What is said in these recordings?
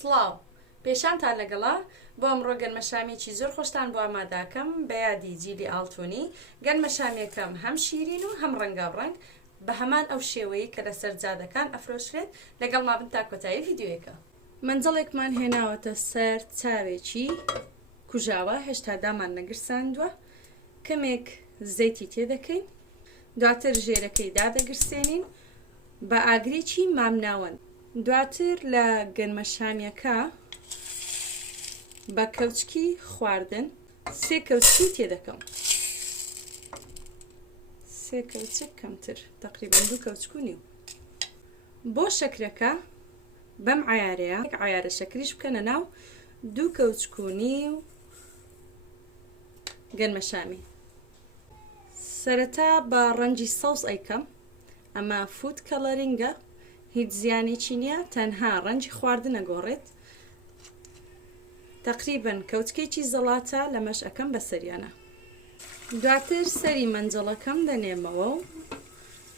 سڵاو پێشانتان لەگەڵا بۆ ئەمڕۆ گەنمەشامێکی زۆر خۆشتان بۆ ئامادەکەم بە یادی جیلی ئاڵتونی گەنمەشامێکم هەم شیرین و هەم ڕەنگاو ڕەنگ بە هەمان ئەو شێوەیە کە لەسەر جادەکان ئەفرۆشرێت لەگەڵ مابن تا کۆتایی ڤیدیۆیەکە. منجەڵێکمان هێناوەتە سەر چاوێکی کوژاوە هێشتا دامان نەگرساندووە، کەمێک زەیتی تێدەکەین، دواتر ژێرەکەی دادەگرسێنین بە ئاگرێکی مامناوەند. دواتر لە گەنمەشامیەکە بە کەوچکی خواردن 3 کەوچکی تێدەکەم، 3 کەوچک کەمتر تقریباً 2 کەوچک و نیو. بۆ شەکرەکە بەم عیارەیە عیارە شەکریش بکەنە ناو 2 کەوچک و نیو گەنمەشامی. سەرەتا بە ڕەنگی سەوز ئەیکەم، ئەمە فود کەڵەرینگە، هیچ زیانێکی نییە، تەنها ڕەنگی خواردن ئەگۆڕێت. تقریباً کەوچکێکی زەڵاتە لەمەش ئەەکەم بەسەریانە. دواتر سەری مەنجەڵەکەم دەنێمەوە و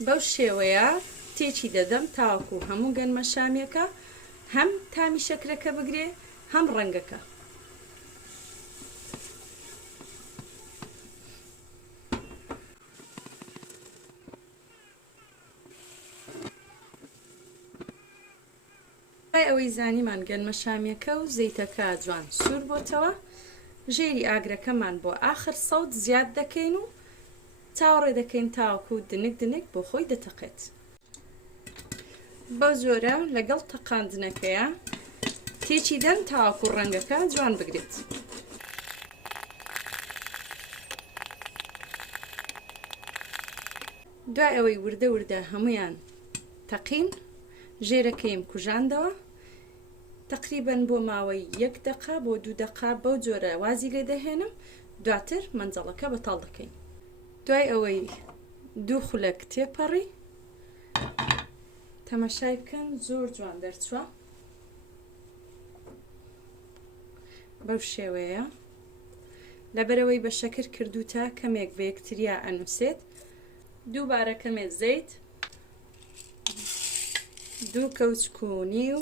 بەو شێوەیە تێکی دەدەم تاوەکو هەموو گەنمەشامێکە هەم تامی شەکرەکە بگرێ هەم ڕەنگەکە. ئەوەی زانیمان گەنمەشامیەکە و زەیتەکە جوان سوور بۆتەوە، ژێری ئاگرەکەمان بۆ ئاخر سەوت زیاد دەکەین و چاوەڕێ دەکەین تاوەکو دنک دنک بۆ خۆی دەتەقێت. بەو جۆرە لەگەڵ تەقاندنەکەیە تێکی دەن تاوەکو ڕەنگەکە جوان بگرێت. دوای ئەوەی وردە وردە هەمویان تەقین، ژێرەکەیم کوژاندەوە تقریباً بۆ ماوەی 1 دقە بۆ 2 دقە بەو جۆرە وازی لێ دەهێنم. دواتر مەنجەڵەکە بەتاڵ دەکەین. دوای ئەوەی 2 خولەک تێپەڕی تەماشای بکەن، زۆر جوان دەرچووە. بەو شێوەیە لەبەرەوەی بە شەکر کردوتە کەمێک بە یەکتریا ئەنووسێت. دووبارە کەمێک زەیت، 2 کەوچک و نیو،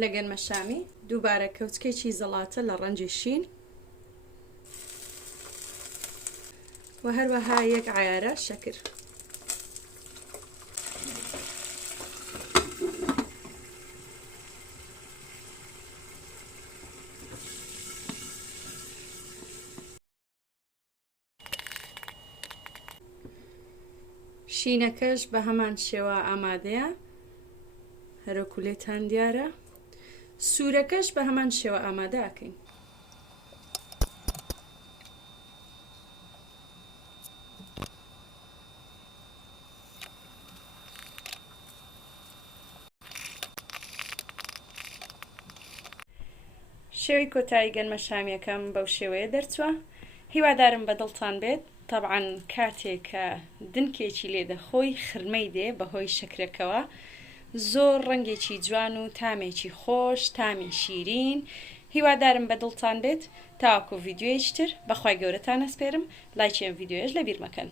لە گەنمەشامی دووبارە کەوچکێکی زەڵاتە لە ڕەنگی شین و هەروەها 1 عیارە شەکر. شینەکەش بە هەمان شێوە ئامادەیە، هەرۆکو لێتان دیارە. سوورەکەش بە هەمان شێوە ئامادە ئەکەین. شێوەی کۆتایی گەنمەشامیەکەم بەو شێوەیە دەرچووە. هیوادارم بەدڵتان بێت. طبعاً کاتێک کە دنکێکی لێ دەخۆی خرمەی دێ بەهۆی شەکرەکەوە، زۆر ڕەنگێکی جوان و تامێکی خۆش، تامی شیرین. هیوادارم بەدڵتان بێت. تاوەکو ڤیدیۆیەکی تر بەخوای گەورەتان ئەسپێرم. لایکی ئەم ڤیدیۆیەش لەبیر مەکەن.